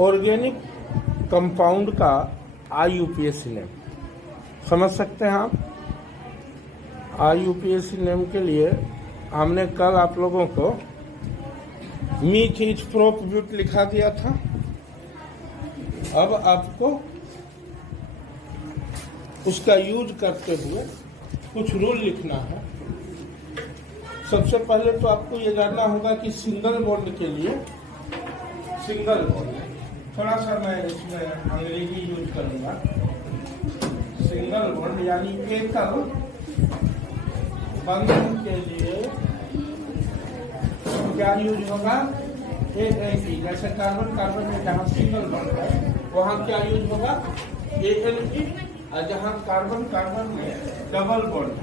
Organic compound का IUPAC name समझ सकते हैं आप। IUPAC नेम के लिए हमने कल आप लोगों को मीथ प्रोप लिखा दिया था। अब आपको उसका यूज करते हुए कुछ रूल लिखना है। सबसे पहले तो आपको ये जानना होगा कि सिंगल बॉन्ड के लिए सिंगल बॉन्ड, थोड़ा सा मैं इसमें अंग्रेजी यूज करूंगा। सिंगल बॉन्ड यानी एकल बंधन के लिए क्या यूज होगा? ALE। जैसे कार्बन कार्बन में जहाँ सिंगल बॉन्ड है वहाँ क्या यूज होगा? ALE। और जहाँ कार्बन कार्बन में डबल बॉन्ड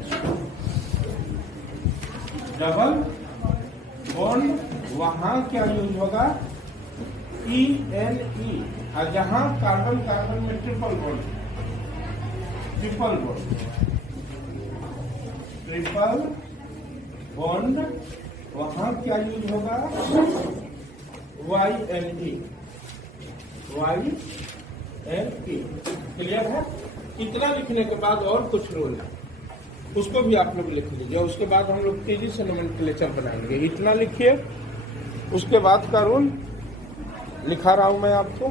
वहाँ क्या यूज होगा? ENE। और जहाँ कार्बन कार्बन में ट्रिपल बॉन्ड वहाँ क्या यूज होगा? YNE। क्लियर है? इतना लिखने के बाद और कुछ रूल है, उसको भी आप लोग लिख लीजिए। उसके बाद हम लोग तेजी से नोमेनक्लेचर बनाएंगे। इतना लिखिए, उसके बाद का रूल लिखा रहा हूं मैं आपको।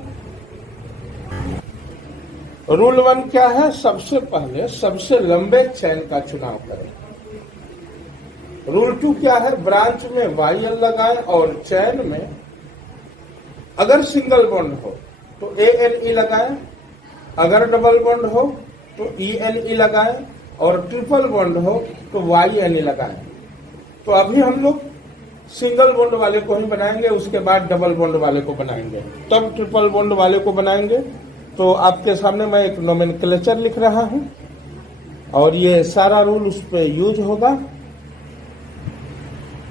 रूल 1 क्या है? सबसे पहले सबसे लंबे चैन का चुनाव करें। रूल 2 क्या है? ब्रांच में YL लगाएं और चैन में अगर सिंगल बॉन्ड हो तो ANE लगाएं, अगर डबल बॉन्ड हो तो ENE लगाएं और ट्रिपल बॉन्ड हो तो YNE लगाएं। तो अभी हम लोग सिंगल बॉन्ड वाले को ही बनाएंगे, उसके बाद डबल बॉन्ड वाले को बनाएंगे, तब ट्रिपल बॉन्ड वाले को बनाएंगे। तो आपके सामने मैं एक नोमेनक्लेचर लिख रहा हूं और ये सारा रूल उस पर यूज होगा।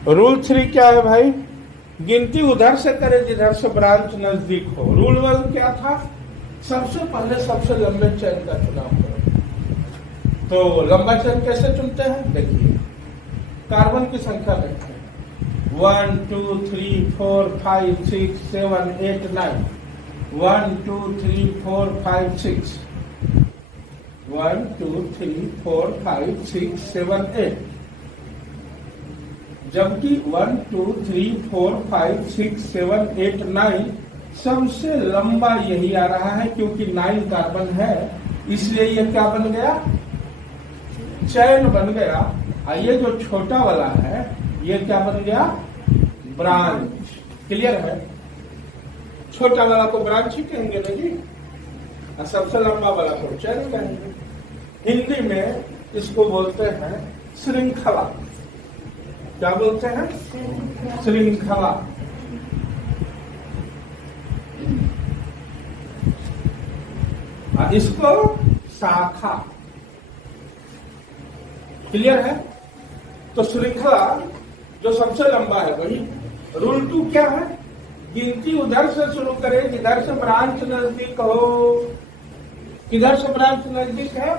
रूल 3 क्या है भाई? गिनती उधर से करें जिधर से ब्रांच नजदीक हो। रूल 1 क्या था? सबसे पहले सबसे लंबे चैन का चुनाव करो। तो लंबा चैन कैसे चुनते हैं? देखिए, कार्बन की संख्या देखते हैं। 1 2 3 4 5 6 7 8 9। 1 2 3 4 5 6 1 2 3 4 5 6 7 8। जबकि 1 2 3 4 5 6 7 8 9 सबसे लंबा यही आ रहा है, क्योंकि 9 कार्बन है, इसलिए ये क्या बन गया? चैन बन गया। और ये जो छोटा वाला है ये क्या बन गया? ब्रांच। क्लियर है? छोटा वाला को ब्रांच ही कहेंगे ना जी, और सबसे लंबा वाला को चैन कहेंगे। हिंदी में इसको बोलते हैं श्रृंखला। क्या बोलते हैं? श्रृंखला। इसको शाखा। क्लियर है? तो श्रृंखला जो सबसे लंबा है वही। रूल 2 क्या है? गिनती उधर से शुरू करें जिधर से ब्रांच नजदीक हो। किधर से ब्रांच नजदीक है?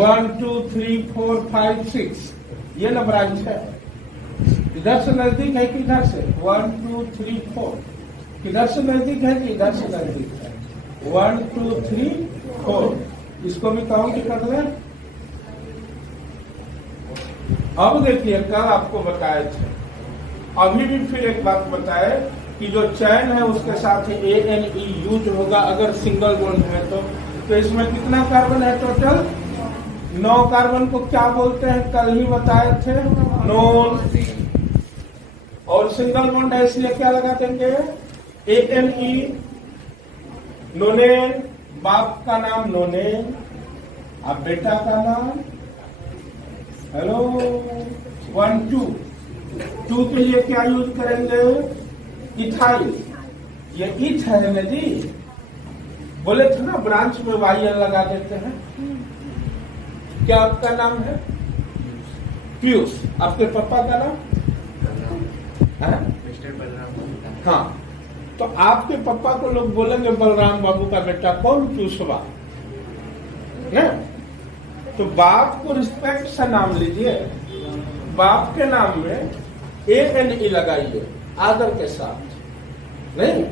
1 2 3 4 5 6, ये ना ब्रांच है। इधर से नजदीक है कि इधर से? 1 2 3 4। किधर से नजदीक है कि इधर से नजदीक है? 1 2 3 4। इसको भी काउंट कर लें। अब देखिए, कल आपको बताए थे, अभी भी फिर एक बात बताए कि जो चैन है उसके साथ ANE यूज होगा अगर सिंगल बॉन्ड है तो इसमें कितना कार्बन है टोटल? 9 कार्बन को क्या बोलते हैं? कल ही बताए थे, नोन। और सिंगल बॉन्ड है इसलिए क्या लगा देंगे? ANE। नोनेन, बाप का नाम नोनेन, अब बेटा का नाम हेलो। 1 2 के लिए क्या यूज करेंगे? इथाइल। ये इथ है ना जी, बोले थे ना ब्रांच में YL लगा देते हैं। क्या आपका नाम है? पीयूष। आपके पापा का नाम? मिस्टर बलराम। हाँ, तो आपके पापा को लोग बोलेंगे बलराम बाबू का बेटा कौन? पीयूषवा। तो बाप को रिस्पेक्ट से नाम लीजिए। बाप के नाम में ANE लगाइए आदर के साथ। नहीं,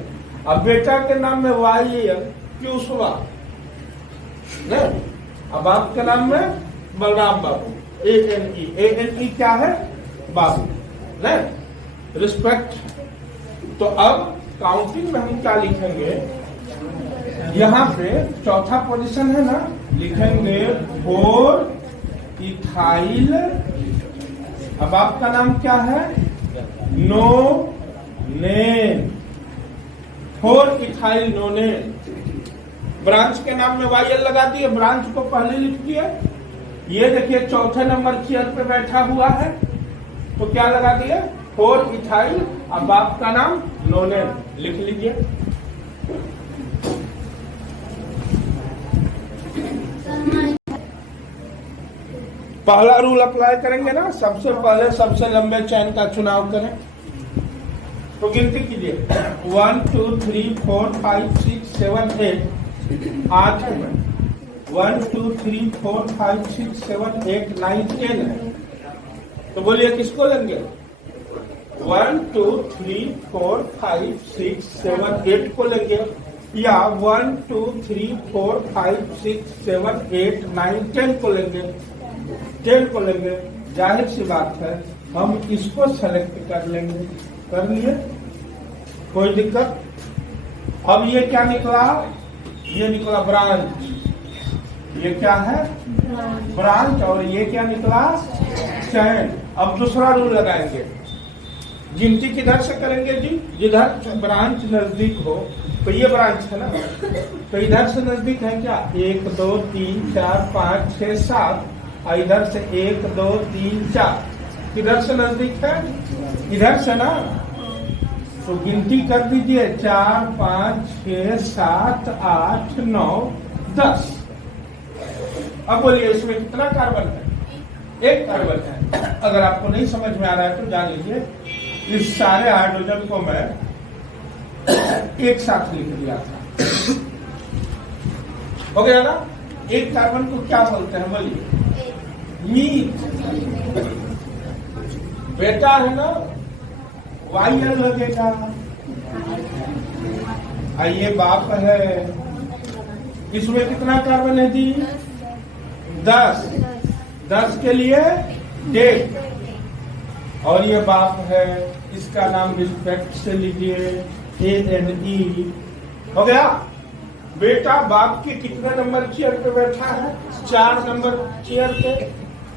अब बेटा के नाम में YAL क्यूसवा न, अब आपके नाम में बलराम बाबू ANE क्या है? बाबू न, रिस्पेक्ट। तो अब काउंटिंग में हम क्या लिखेंगे? यहाँ पे चौथा पोजीशन है ना, लिखेंगे 4 इथाइल। अब आपका नाम क्या है? नोनेन, 4 इथाइल नोनेन। ब्रांच के नाम में YL लगा दिए, ब्रांच को पहले लिख दिए। ये देखिए चौथे नंबर चेयर पे बैठा हुआ है, तो क्या लगा दिए? 4 इथाइल। अब आपका नाम नोनेन लिख लीजिए। पहला रूल अप्लाई करेंगे ना, सबसे पहले सबसे लंबे चैन का चुनाव करें। तो गिनती कीजिए, 1 2 3 4 5 6 7 8, 8 है। 1 2 3 4 5 6 7 8 9 10 है। तो बोलिए किसको लेंगे? 1 2 3 4 5 6 7 8 को लेंगे, या 1 2 3 4 5 6 7 8 9 10 को लेंगे। 10 को लेंगे। जाहिर सी बात है हम इसको सेलेक्ट कर लेंगे। कर लिए, कोई दिक्कत? अब ये क्या निकला? ये निकला ब्रांच। ये क्या है? ब्रांच। और ये क्या निकला? चैन। अब दूसरा रूल लगाएंगे। गिनती किधर से करेंगे जी? जिधर ब्रांच नजदीक हो। तो ये ब्रांच है ना, तो इधर से नजदीक है क्या? 1 2 3 4 5 6 7, और इधर से 1 2 3 4। किधर से नजदीक है? इधर से ना। तो गिनती कर दीजिए, 4 5 6 7 8 9 10। अब बोलिए इसमें कितना कार्बन है? 1 कार्बन है। अगर आपको नहीं समझ में आ रहा है तो जान लीजिए, इस सारे हाइड्रोजन को मैं एक साथ लिख दिया था। हो गया ना? 1 कार्बन को क्या बोलते हैं? बोलिए। मीथ। बेटा है ना, YL लगेगा। ये बाप है, इसमें कितना कार्बन है जी? 10। 10 के लिए 1। और ये बाप है, इसका नाम रिस्पेक्ट से लीजिए ANE। हो गया? बेटा बाप के कितने नंबर चेयर पे बैठा है? 4 नंबर चेयर पे।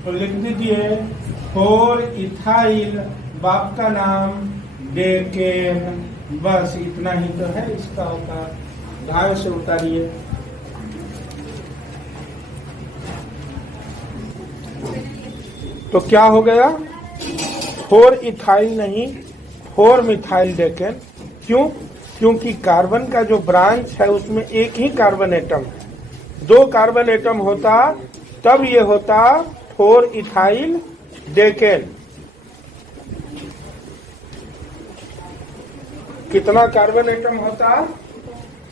तो लिख दीजिए 4 इथाइल, बाप का नाम डेकेन। बस इतना ही तो है इसका होता। घाव से उतारिए। तो क्या हो गया? 4 इथाइल नहीं, 4 मिथाइल डेकेन। क्यों? क्योंकि कार्बन का जो ब्रांच है उसमें एक ही कार्बन एटम है। 2 कार्बन एटम होता तब ये होता 4 इथाइल डेकेन। कितना कार्बन एटम होता?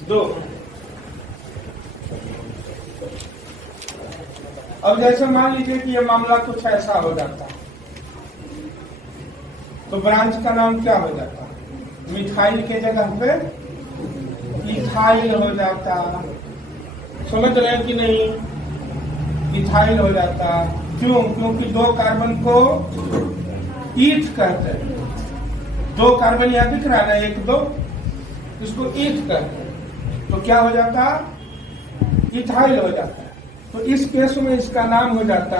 2। अब जैसे मान लीजिए कि ये मामला कुछ ऐसा हो जाता, तो ब्रांच का नाम क्या हो जाता? मिथाइल के जगह पे इथाइल हो जाता। समझ रहे हैं कि नहीं? इथाइल हो जाता। क्यों? क्योंकि 2 कार्बन को ईथ कहते हैं। 2 कार्बन यहां दिख रहा है ना, 1 2, इसको ईथ कहते हैं। तो क्या हो जाता? इथाइल हो जाता है। तो इस केस में इसका नाम हो जाता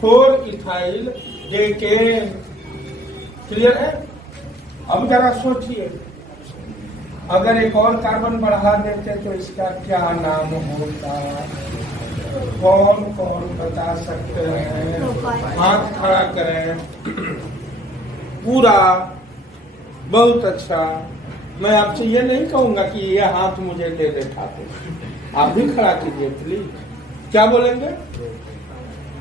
4 इथाइल डेकेन। क्लियर है? अब जरा सोचिए, अगर एक और कार्बन बढ़ा देते तो इसका क्या नाम होता? कौन कौन बता सकते हैं? हाथ खड़ा करें। पूरा। बहुत अच्छा। मैं आपसे ये नहीं कहूंगा कि ये हाथ मुझे दे दे ठाकुर, आप भी खड़ा कीजिए प्लीज। क्या बोलेंगे?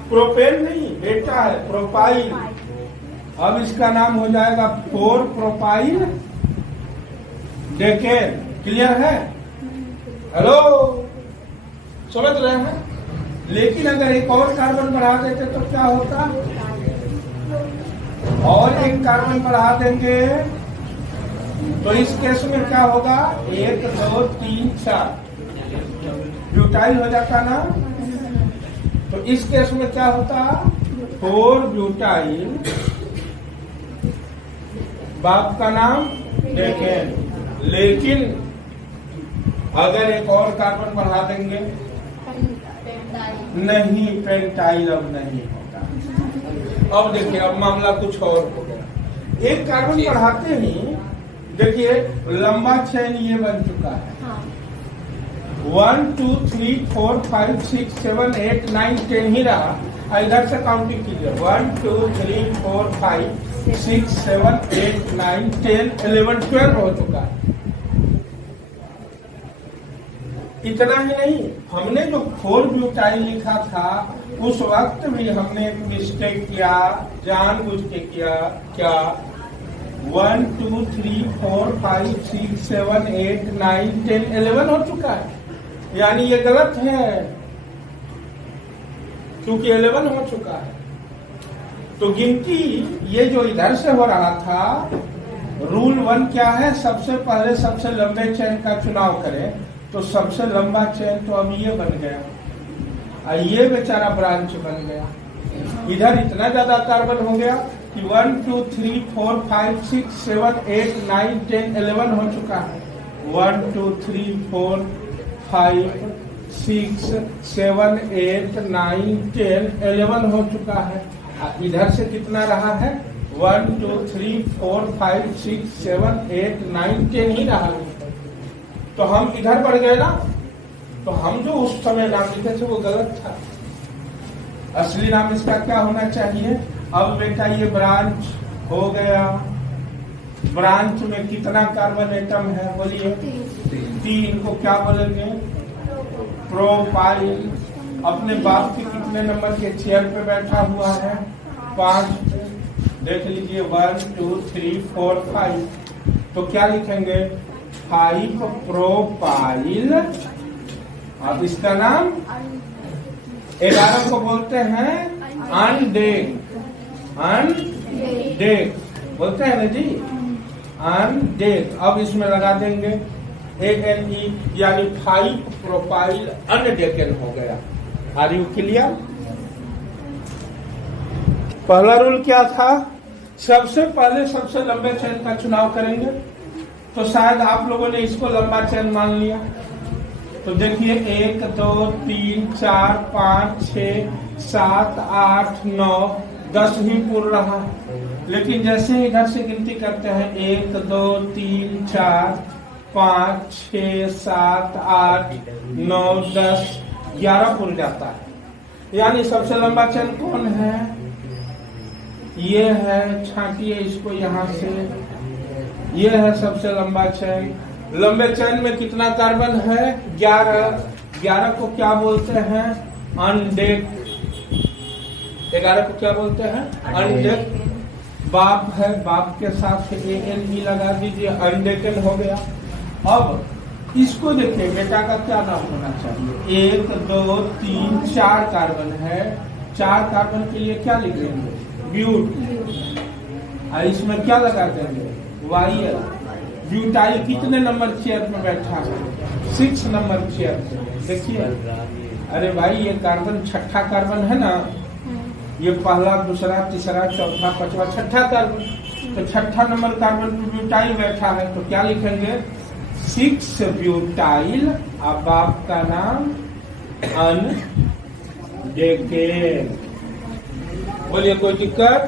प्रोपेन नहीं बेटा है, प्रोपाइल। अब इसका नाम हो जाएगा 4 प्रोपाइल डेकेन। क्लियर है? हेलो, समझ रहे हैं? लेकिन अगर एक और कार्बन बढ़ा देते तो क्या होता? और एक कार्बन बढ़ा देंगे तो इस केस में क्या होगा, 1 2 3 4 ब्यूटाइल हो जाता ना। तो इस केस में क्या होता, 4 ब्यूटाइल, बाप का नाम डेकेन। लेकिन अगर एक और कार्बन बढ़ा देंगे, नहीं, पेंटाइल अब नहीं होगा। अब देखिए, अब मामला कुछ और हो गया। एक कार्बन बढ़ाते ही देखिए लंबा चेन ये बन चुका है। 1 2 3 4 5 6 7 8 9 10 ही रहा। इधर से काउंटिंग कीजिए, 1 2 3 4 5 6 7 8 9 10 11 12 हो चुका है। इतना ही नहीं, हमने जो 4 ब्यूटाइल लिखा था उस वक्त भी हमने एक मिस्टेक किया, जानबूझ के किया। क्या, 1 2 3 4 5 6 7 8 9 10 11 हो चुका है, यानी ये गलत है क्योंकि 11 हो चुका है। तो गिनती ये जो इधर से हो रहा था, रूल 1 क्या है, सबसे पहले सबसे लंबे चेन का चुनाव करें। तो सबसे लंबा चेन तो अब ये बन गया, और ये बेचारा ब्रांच बन गया। इधर इतना ज्यादा कार्बन हो गया कि 1 2 3 4 5 6 7 8 9 10 11 हो चुका है। 1 2 3 4 5 6 7 8 9 10 11 हो चुका है। इधर से कितना रहा है, 1 2 3 4 5 6 7 8 9 10 ही रहा। तो हम इधर बढ़ गए ना, तो हम जो उस समय नाम लिखे थे वो गलत था। असली नाम इसका क्या होना चाहिए। अब बेटा ये ब्रांच हो गया। ब्रांच में कितना कार्बन एटम है, बोलिए, 3 को क्या बोलेंगे, प्रोपाइल। अपने बाप के कितने नंबर के चेयर पे बैठा हुआ है, 5। देख लीजिए, 1 2 3 4 5। तो क्या लिखेंगे, 5 प्रोपाइल। अब इसका नाम 11 को बोलते हैं अनडेक। अनडेक बोलते हैं ना जी, अनडेक। अब इसमें लगा देंगे ANE, यानी 5 प्रोपाइल अनडेकन हो गया। Are you clear. पहला रूल क्या था, सबसे पहले सबसे लंबे चेन का चुनाव करेंगे। तो शायद आप लोगों ने इसको लंबा चेन मान लिया। तो देखिए, 1 2 3 4 5 6 7 8 9 10 ही पूर्ण रहा। लेकिन जैसे ही इधर से गिनती करते हैं, 1 2 3 4 5 6 7 8 9 10 11 पूर्ण जाता है। यानी सबसे लंबा चेन कौन है, ये है। छांटिए इसको यहां से, ये है सबसे लंबा चेन। लंबे चेन में कितना कार्बन है, 11। 11 को क्या बोलते हैं, अनडेक। 11 को क्या बोलते हैं, अनडेक। बाप है, बाप के साथ ANE लगा दीजिए, अनडेकन हो गया। अब इसको देखिए, बेटा का क्या नाम होना चाहिए, 1 2 3 4 कार्बन है। 4 कार्बन के लिए क्या लिखेंगे, ब्यूट। और इसमें क्या लगा देंगे, YL। ब्यूटाइल कितने नंबर चेयर में बैठा है, 6 नंबर चेयर पे। देखिए, अरे भाई, ये कार्बन छठा कार्बन है ना, ये पहला दूसरा तीसरा चौथा पांचवा छठा कार्बन। तो छठा नंबर कार्बन पे ब्यूटाइल बैठा है। तो क्या लिखेंगे, 6 ब्यूटाइल। अब आपका नाम अनडेकेन। बोलिए, कोई दिक्कत,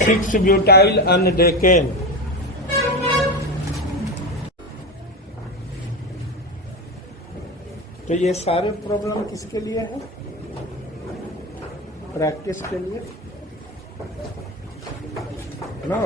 6 ब्यूटाइल अनडेकेन। तो ये सारे प्रॉब्लम किसके लिए है, प्रैक्टिस के लिए ना।